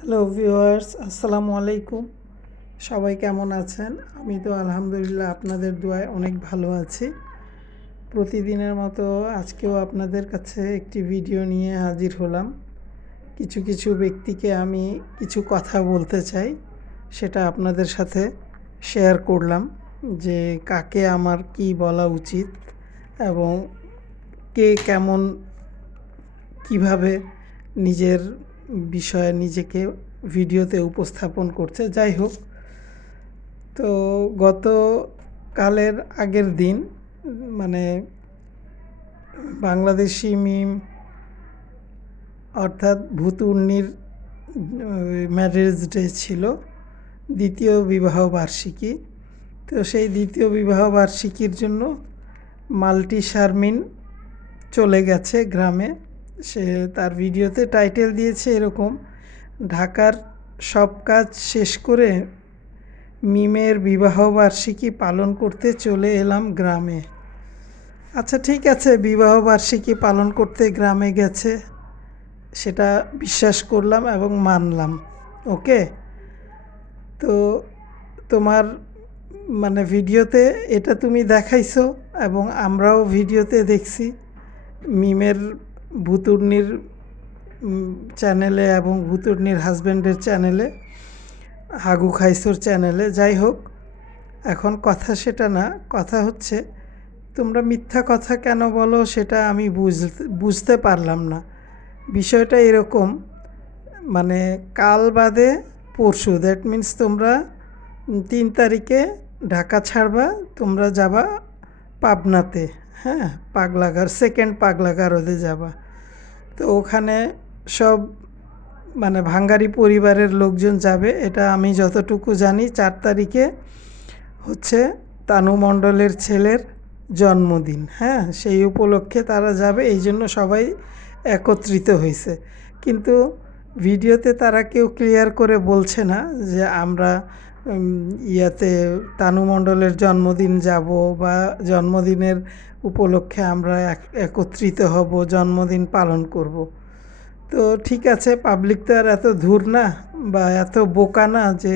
Hello viewers, আসসালামু আলাইকুম। সবাই কেমন আছেন? আমি তো আলহামদুলিল্লাহ আপনাদের দোয়ায় অনেক ভালো আছি। প্রতিদিনের মতো আজকেও আপনাদের কাছে একটি ভিডিও নিয়ে হাজির হলাম। কিছু কিছু ব্যক্তিকে আমি কিছু কথা বলতে চাই, সেটা আপনাদের সাথে শেয়ার করলাম যে কাকে আমার কি বলা উচিত এবং কে কেমন কিভাবে নিজের বিষয়ে নিজেকে ভিডিওতে উপস্থাপন করছে। যাই হোক, তো গতকালের আগের দিন মানে বাংলাদেশি মিম অর্থাৎ ভূতুর্নির ম্যারেজ ডে ছিল, দ্বিতীয় বিবাহ বার্ষিকী। তো সেই দ্বিতীয় বিবাহ বার্ষিকীর জন্য মাল্টি শারমিন চলে গেছে গ্রামে। সে তার ভিডিওতে টাইটেল দিয়েছে এরকম: ঢাকার সব কাজ শেষ করে মিমের বিবাহবার্ষিকী পালন করতে চলে এলাম গ্রামে। আচ্ছা, ঠিক আছে, বিবাহবার্ষিকী পালন করতে গ্রামে গেছে, সেটা বিশ্বাস করলাম এবং মানলাম। ওকে, তো তোমার ভিডিওতে এটা তুমি দেখাইছো এবং আমরাও ভিডিওতে দেখছি মিমের ভূতুর্নির চ্যানেলে এবং ভূতুর্নির হাজব্যান্ডের চ্যানেলে, হাগু খাইসোর চ্যানেলে। যাই হোক, এখন কথা সেটা না, কথা হচ্ছে তোমরা মিথ্যা কথা কেন বলো সেটা আমি বুঝতে পারলাম না। বিষয়টা এরকম, কাল বাদে পরশু, দ্যাট মিন্স তোমরা 3 তারিখে ঢাকা ছাড়বা, তোমরা যাবা পাবনাতে। হ্যাঁ, পাগলাগার, সেকেন্ড পাগলাগারদে যাবা। তো ওখানে সব ভাঙ্গারি পরিবারের লোকজন যাবে, এটা আমি যতটুকু জানি। 4 তারিখে হচ্ছে তানু মণ্ডলের ছেলের জন্মদিন। হ্যাঁ, সেই উপলক্ষে তারা যাবে, এই জন্য সবাই একত্রিত হয়েছে। কিন্তু ভিডিওতে তারা কেউ ক্লিয়ার করে বলছে না যে আমরা তানু মণ্ডলের জন্মদিন যাব বা জন্মদিনের উপলক্ষে আমরা একত্রিত হব, জন্মদিন পালন করব। তো ঠিক আছে, পাবলিক তো আর এত ধূর না বা এত বোকা না যে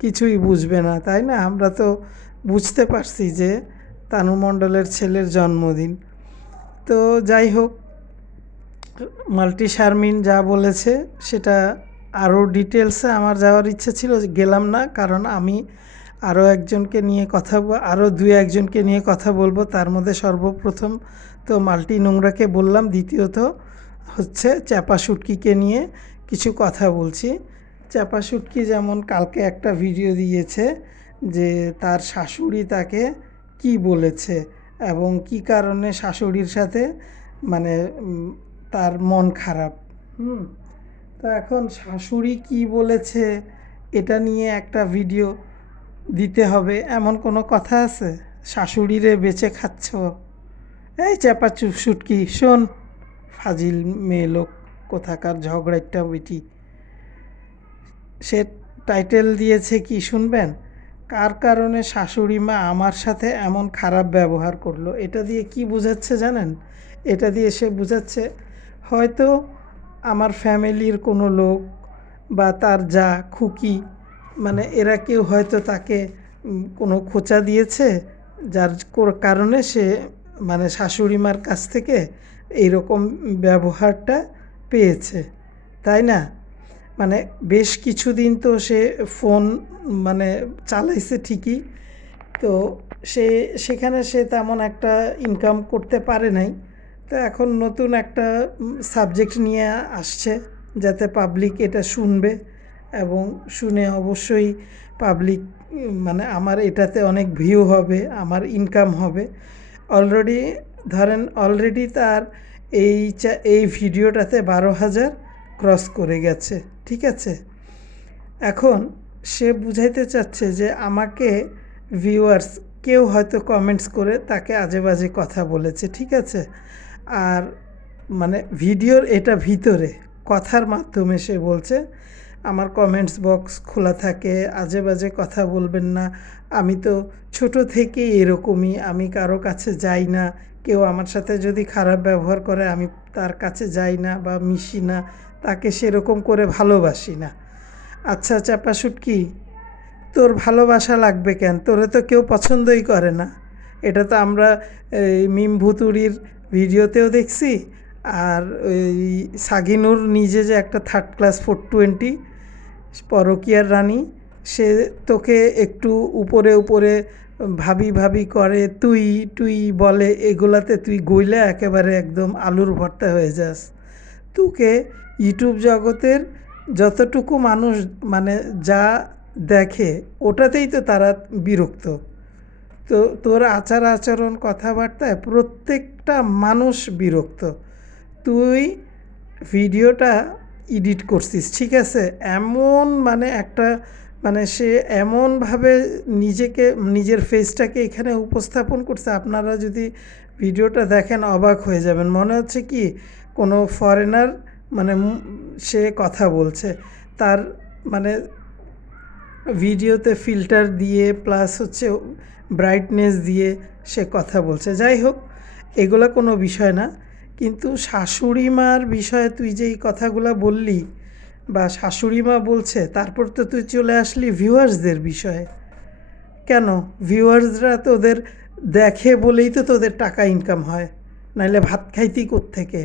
কিছুই বুঝবে না, তাই না? আমরা তো বুঝতে পারছি যে তানু মণ্ডলের ছেলের জন্মদিন। তো যাই হোক, মাল্টি শারমিন যা বলেছে সেটা আরও ডিটেলসে আমার যাওয়ার ইচ্ছে ছিল, গেলাম না, কারণ আমি আরও দু একজনকে নিয়ে কথা বলবো। তার মধ্যে সর্বপ্রথম তো মাল্টি নোংরাকে বললাম, দ্বিতীয়ত হচ্ছে চ্যাপা শুটকিকে নিয়ে কিছু কথা বলছি। চ্যাপা শুটকি যেমন কালকে একটা ভিডিও দিয়েছে যে তার শাশুড়ি তাকে কি বলেছে এবং কি কারণে শাশুড়ির সাথে তার মন খারাপ। তো এখন শাশুড়ি কি বলেছে এটা নিয়ে একটা ভিডিও দিতে হবে, এমন কোনো কথা আছে? শাশুড়িরে বেঁচে খাচ্ছ? এই চ্যাপা শুটকি, শোন, ফাজিল মেয়ে লোক কোথাকার, ঝগড়াইটা বেটি। সে টাইটেল দিয়েছে কি শুনবেন? কার কারণে শাশুড়ি মা আমার সাথে এমন খারাপ ব্যবহার করলো। এটা দিয়ে কি বোঝাচ্ছে জানেন? এটা দিয়ে সে বোঝাচ্ছে হয়তো আমার ফ্যামিলির কোনো লোক বা তার যা খুকি, এরা কেউ হয়তো তাকে কোনো খোঁচা দিয়েছে, যার কারণে সে শাশুড়ি মার কাছ থেকে এইরকম ব্যবহারটা পেয়েছে, তাই না? বেশ কিছুদিন তো সে ফোন চালাইছে ঠিকই, তো সেখানে সে তেমন একটা ইনকাম করতে পারে নাই। তো এখন নতুন একটা সাবজেক্ট নিয়ে আসছে যাতে পাবলিক এটা শুনবে এবং শুনে অবশ্যই পাবলিক আমার এটাতে অনেক ভিউ হবে, আমার ইনকাম হবে। অলরেডি তার এই ভিডিওটাতে 12,000 ক্রস করে গেছে, ঠিক আছে? এখন সে বুঝাইতে চাচ্ছে যে আমাকে ভিউয়ার্স কেউ হয়তো কমেন্টস করে তাকে আজে বাজে কথা বলেছে, ঠিক আছে? আর ভিডিওর এটা ভিতরে কথার মাধ্যমে সে বলছে আমার কমেন্টস বক্স খোলা থাকে, আজে বাজে কথা বলবেন না, আমি তো ছোট থেকেই এরকমই, আমি কারো কাছে যাই না, কেউ আমার সাথে যদি খারাপ ব্যবহার করে আমি তার কাছে যাই না বা মিশি না, তাকে সেরকম করে ভালোবাসি না। আচ্ছা চাপা শুটকি, তোর ভালোবাসা লাগবে কেন? তোরে তো কেউ পছন্দই করে না। এটা তো আমরা এই মিম ভুতুড়ির ভিডিওতেও দেখছি। আর ওই সাগিনুর নিজে যে একটা থার্ড ক্লাস 420 পরকীয়ার রানী, সে তোকে একটু উপরে উপরে ভাবি ভাবি করে, তুই তুই বলে, এগুলাতে তুই গইলে একেবারে একদম আলুর ভর্তা হয়ে যাস। তোকে ইউটিউব জগতের যতটুকু মানুষ মানে যা দেখে ওটাতেই তো তারা বিরক্ত। তো তোর আচার আচরণ কথাবার্তায় প্রত্যেকটা মানুষ বিরক্ত। তুই ভিডিওটা এডিট করছিস, ঠিক আছে, এমন মানে একটা মানে সে এমনভাবে নিজেকে নিজের ফেসটাকে এখানে উপস্থাপন করছে, আপনারা যদি ভিডিওটা দেখেন অবাক হয়ে যাবেন। মনে হচ্ছে কি কোনো ফরেনার মানে সে কথা বলছে। তার মানে ভিডিওতে ফিল্টার দিয়ে প্লাস হচ্ছে ব্রাইটনেস দিয়ে সে কথা বলছে। যাই হোক, এগুলো কোনো বিষয় না। কিন্তু শাশুড়ি মার বিষয়ে তুই যে এই কথাগুলো বললি বা শাশুড়ি মা বলছে, তারপর তো তুই চলে আসলি ভিউয়ার্সদের বিষয়ে। কেন? ভিউয়ার্সরা তোদের দেখে বলেই তো তোদের টাকা ইনকাম হয়, নাইলে ভাত খাইতি কোত্থেকে?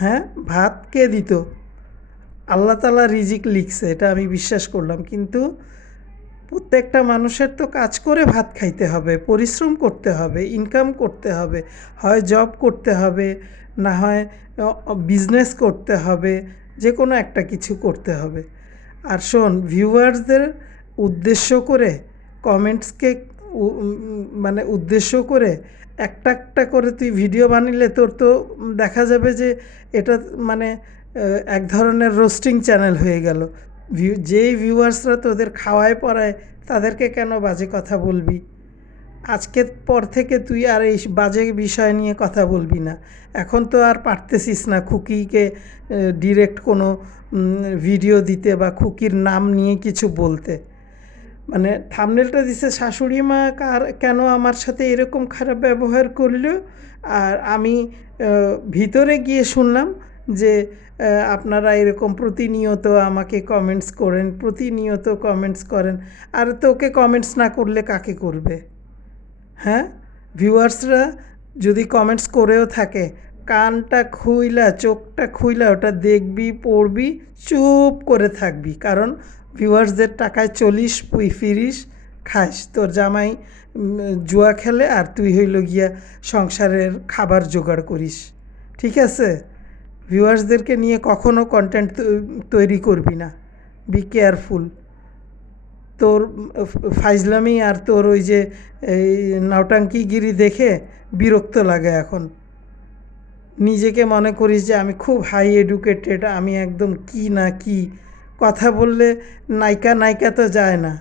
হ্যাঁ, ভাত কে দিত? আল্লাহ তাআলা রিজিক লিখছে, এটা আমি বিশ্বাস করলাম। কিন্তু প্রত্যেকটা মানুষের তো কাজ করে ভাত খাইতে হবে, পরিশ্রম করতে হবে, ইনকাম করতে হবে, হয় জব করতে হবে, না হয় বিজনেস করতে হবে, যে কোনো একটা কিছু করতে হবে। আর শোন, ভিউয়ার্সদের উদ্দেশ্য করে কমেন্টসকে মানে উদ্দেশ্য করে একটা একটা করে তুই ভিডিও বানালে তোর তো দেখা যাবে যে এটা মানে এক ধরনের রোস্টিং চ্যানেল হয়ে গেল। যেই ভিউয়ার্সরা তোদের খাওয়ায় পড়ায় তাদেরকে কেন বাজে কথা বলবি? আজকের পর থেকে তুই আর এই বাজে বিষয় নিয়ে কথা বলবি না। এখন তো আর পারতেছিস না খুকিকে ডিরেক্ট কোনো ভিডিও দিতে বা খুকির নাম নিয়ে কিছু বলতে। মানে থাম্বনেলটা দিছে শাশুড়ি মা কেন আমার সাথে এরকম খারাপ ব্যবহার করলো। আর আমি ভিতরে গিয়ে শুনলাম যে আপনারা এরকম প্রতিনিয়ত আমাকে কমেন্টস করেন, প্রতিনিয়ত কমেন্টস করেন। আর তোকে কমেন্টস না করলে কাকে করবে? হ্যাঁ, ভিউয়ার্সরা যদি কমেন্টস করেও থাকে, কানটা খুইলা চোখটা খুইলা ওটা দেখবি, পড়বি, চুপ করে থাকবি। কারণ ভিউয়ার্সদের টাকায় চলিস, পুই ফিরিস, খাস। তোর জামাই জুয়া খেলে আর তুই হইল গিয়া সংসারের খাবার জোগাড় করিস। ঠিক আছে? ভিউয়ার্সদেরকে নিয়ে কখনো কন্টেন্ট তৈরি করবি না। Be careful. তোর ফাইজলামি আর তোর ওই যে এই নওটাঙ্কিগিরি দেখে বিরক্ত লাগে এখন। নিজেকে মনে করিস যে আমি খুব হাই এডুকেটেড, আমি একদম কি না কি। কথা বললে নায়িকা নায়িকা তো যায় না।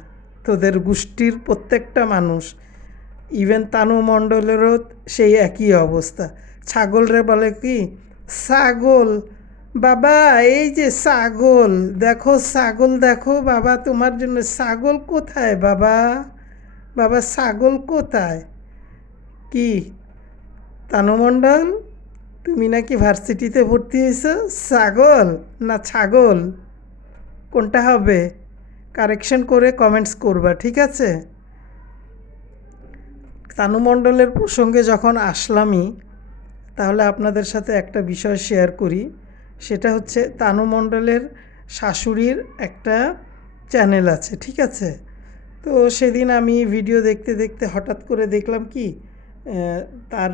তোদের গোষ্ঠীর প্রত্যেকটা মানুষ, ইভেন তানু মণ্ডলেরও সেই একই অবস্থা। ছাগলরে বলে কি ছাগল, বাবা এই যে ছাগল দেখো, ছাগল দেখো বাবা, তোমার জন্য ছাগল কোথায় বাবা? বাবা ছাগল কোথায়? কি তানু মণ্ডল, তুমি নাকি ভার্সিটিতে ভর্তি হয়েছো? ছাগল না ছাগল, কোনটা হবে? কারেকশন করে কমেন্টস করবা, ঠিক আছে? তানু মণ্ডলের প্রসঙ্গে যখন আসলামই, তাহলে আপনাদের সাথে একটা বিষয় শেয়ার করি। সেটা হচ্ছে তানু মণ্ডলের শাশুড়ির একটা চ্যানেল আছে, ঠিক আছে? তো সেদিন আমি ভিডিও দেখতে দেখতে হঠাৎ করে দেখলাম কি তার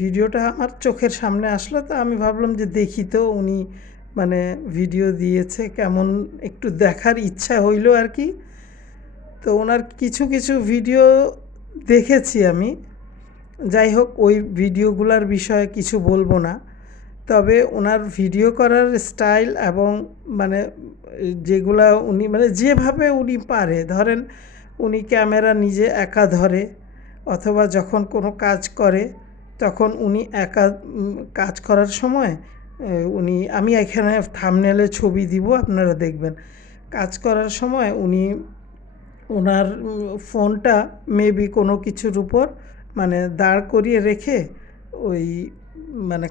ভিডিওটা আমার চোখের সামনে আসলো। তো আমি ভাবলাম যে দেখি তো উনি মানে ভিডিও দিয়েছে কেমন, একটু দেখার ইচ্ছা হইল আর কি। তো ওনার কিছু কিছু ভিডিও দেখেছি আমি। যাই হোক, ওই ভিডিওগুলোর বিষয়ে কিছু বলবো না। তবে ওনার ভিডিও করার স্টাইল এবং মানে যেগুলা উনি মানে যেভাবে উনি পারে, ধরেন উনি ক্যামেরা নিজে একা ধরে, অথবা যখন কোনো কাজ করে তখন উনি একা কাজ করার সময় উনি, আমি এখানে থাম্বনেলে ছবি দিব আপনারা দেখবেন, কাজ করার সময় উনি ওনার ফোনটা মেবি কোনো কিছুর উপর মানে দাঁড় করিয়ে রেখে ওই মানে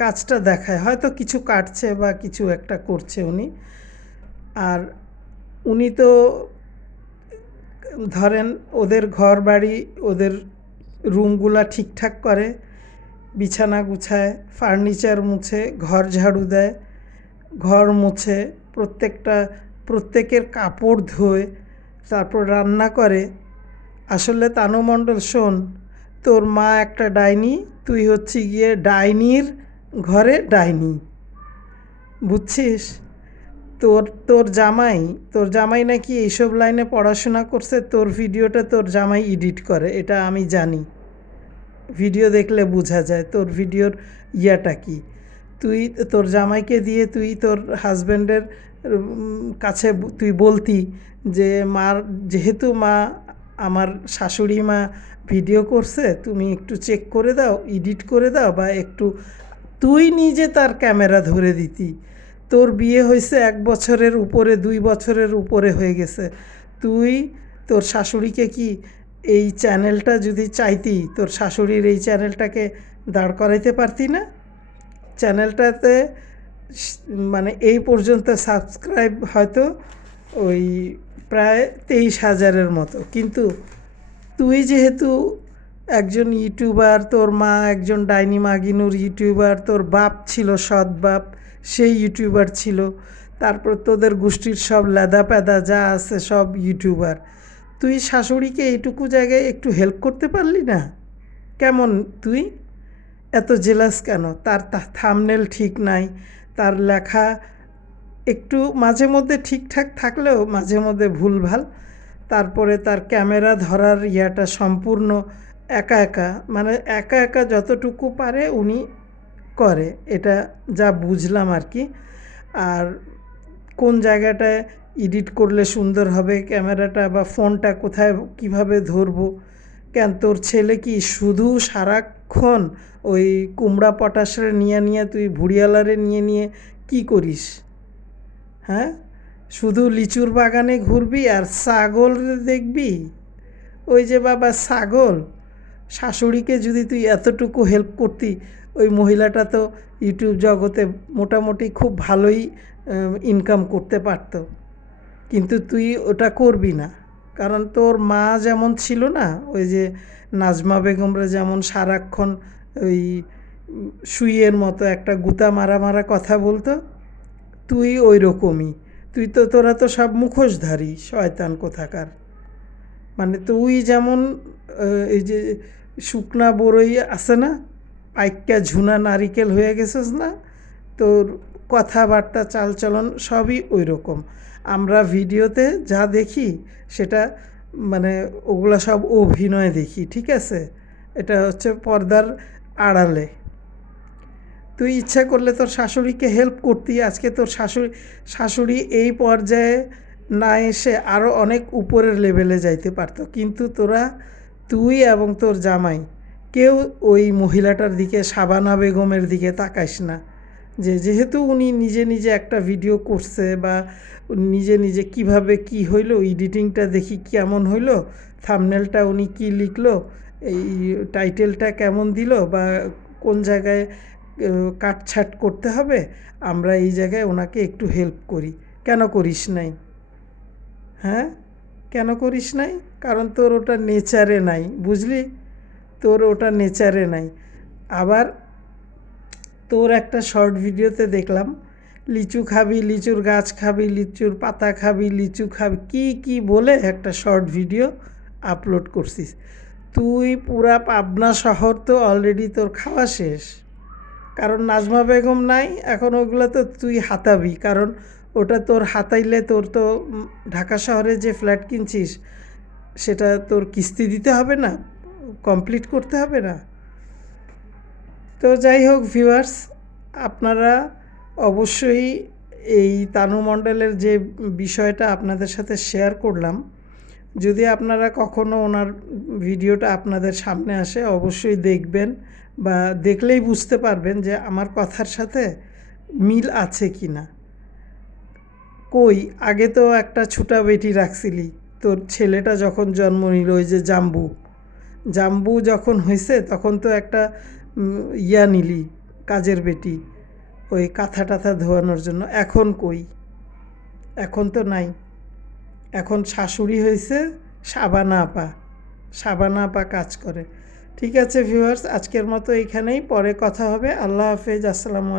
কাজটা দেখায়, হয়তো কিছু কাটছে বা কিছু একটা করছে উনি। আর উনি তো ধরেন ওদের ঘর বাড়ি ওদের রুমগুলা ঠিকঠাক করে, বিছানা গুছায়, ফার্নিচার মুছে, ঘর ঝাড়ু দেয়, ঘর মুছে, প্রত্যেকের কাপড় ধোয়, তারপর রান্না করে। আসলে তানু মণ্ডল শোন, তোর মা একটা ডাইনি, তুই হচ্ছে গিয়ে ডাইনির ঘরে ডাইনি, বুঝছিস? তোর জামাই নাকি এইসব লাইনে পড়াশোনা করছে, তোর ভিডিওটা তোর জামাই এডিট করে, এটা আমি জানি। ভিডিও দেখলে বোঝা যায় তোর ভিডিওর ইয়াটা কি। তোর জামাইকে দিয়ে তুই তোর হাজব্যান্ডের কাছে তুই বলতি যে যেহেতু আমার শাশুড়ি মা ভিডিও করছে, তুমি একটু চেক করে দাও, এডিট করে দাও, বা একটু তুই নিজে তার ক্যামেরা ধরে দিতি। তোর বিয়ে হয়েছে 1 বছরের উপরে, 2 বছরের উপরে হয়ে গেছে, তুই তোর শাশুড়িকে কি এই চ্যানেলটা যদি চাইতি, তোর শাশুড়ির এই চ্যানেলটাকে দাঁড় করাইতে পারতি না? চ্যানেলটাতে মানে এই পর্যন্ত সাবস্ক্রাইব হয়তো ওই প্রায় 23,000-এর মতো, কিন্তু তুই যেহেতু একজন ইউটিউবার, তোর মা একজন ডাইনি মাগিনুর ইউটিউবার, তোর বাপ ছিল সৎ বাপ, সেই ইউটিউবার ছিল, তারপর তোদের গোষ্ঠীর সব লেদা প্যাদা যা আছে সব ইউটিউবার, তুই শাশুড়িকে এইটুকু জায়গায় একটু হেল্প করতে পারলি না? কেমন তুই এত জেলাস কেন? তার থাম্বনেল ঠিক নাই, তার লেখা একটু মাঝে মধ্যে ঠিকঠাক থাকলেও মাঝে মধ্যে ভুলভাল, তারপরে তার ক্যামেরা ধরার ইয়াটা সম্পূর্ণ একা একা যতটুকু পারে উনি করে, এটা যা বুঝলাম আর কি। আর কোন জায়গাটায় এডিট করলে সুন্দর হবে ক্যামেরাটা, বা ফোনটা কোথায় কিভাবে ধরবো, কেন তোর ছেলে কি শুধু সারাক্ষণ ওই কুমড়া পটাশরে নিয়ে তুই ভুড়িয়ালারে নিয়ে কি করিস? হ্যাঁ, শুধু লিচুর বাগানে ঘুরবি আর ছাগল দেখবি? ওই যে বাবা ছাগল, শাশুড়িকে যদি তুই এতটুকু হেল্প করতি, ওই মহিলাটা তো ইউটিউব জগতে মোটামুটি খুব ভালোই ইনকাম করতে পারত, কিন্তু তুই ওটা করবি না। কারণ তোর মা যেমন ছিল না, ওই যে নাজমা বেগমরা যেমন সারাক্ষণ ওই সুইয়ের মতো একটা গুতা মারা কথা বলতো, তুই ওই রকমই। তোরা তো সব মুখোশধারী শয়তান কোথাকার। মানে তুই যেমন এই যে শুকনা বড়ই আছে না, পাইক্কা ঝুনা নারিকেল হয়ে গেছিস না, তোর কথাবার্তা চালচলন সবই ওই রকম। আমরা ভিডিওতে যা দেখি সেটা মানে ওগুলা সব অভিনয় দেখি, ঠিক আছে? এটা হচ্ছে পর্দার আড়ালে। তুই ইচ্ছা করলে তোর শাশুড়িকে হেল্প করতি, আজকে তোর শাশুড়ি এই পর্যায়ে না এসে আরও অনেক উপরের লেভেলে যাইতে পারতো, কিন্তু তুই এবং তোর জামাই কেউ ওই মহিলাটার দিকে, শাবানা বেগমের দিকে তাকাইস না, যেহেতু উনি নিজে একটা ভিডিও করছে, বা নিজে কিভাবে কি হইলো, এডিটিংটা দেখি কেমন হইলো, থাম্বনেলটা উনি কি লিখলো, এই টাইটেলটা কেমন দিল, বা কোন জায়গায় কাটছাট করতে হবে, আমরা এই জায়গায় ওনাকে একটু হেল্প করি। কেন করিস নাই? হ্যাঁ, কেন করিস নাই? কারণ তোর ওটা নেচারে নাই, বুঝলি? তোর ওটা নেচারে নাই। আবার তোর একটা শর্ট ভিডিওতে দেখলাম, লিচু খাবি, লিচুর গাছ খাবি, লিচুর পাতা খাবি, লিচু খাবি, কি বলে একটা শর্ট ভিডিও আপলোড করছিস। তুই পুরা পাবনা শহর তো অলরেডি তোর খাওয়া শেষ, কারণ নাজমা বেগম নাই এখন, ওগুলো তো তুই হাতাবি, কারণ ওটা তোর হাতাইলে তোর তো ঢাকা শহরে যে ফ্ল্যাট কিনছিস সেটা তোর কিস্তি দিতে হবে না, কমপ্লিট করতে হবে না? তো যাই হোক ভিউয়ার্স, আপনারা অবশ্যই এই তানু মণ্ডলের যে বিষয়টা আপনাদের সাথে শেয়ার করলাম, যদি আপনারা কখনো ওনার ভিডিওটা আপনাদের সামনে আসে অবশ্যই দেখবেন, বা দেখলেই বুঝতে পারবেন যে আমার কথার সাথে মিল আছে কি না। কই, আগে তো একটা ছোটা বেটি রাখছিলি, তোর ছেলেটা যখন জন্ম নিল, ওই যে জাম্বু যখন হয়েছে তখন তো একটা ইয়া নিলি, কাজের বেটি, ওই কাঁথা টাথা ধোয়ানোর জন্য। এখন কই? এখন তো নাই, এখন শাশুড়ি হয়েছে শাবানা আপা কাজ করে। ঠিক আছে ভিউয়ার্স, আজকের মতো এইখানেই, পরে কথা হবে। আল্লাহ হাফেজ, আসসালামু আলাইকুম।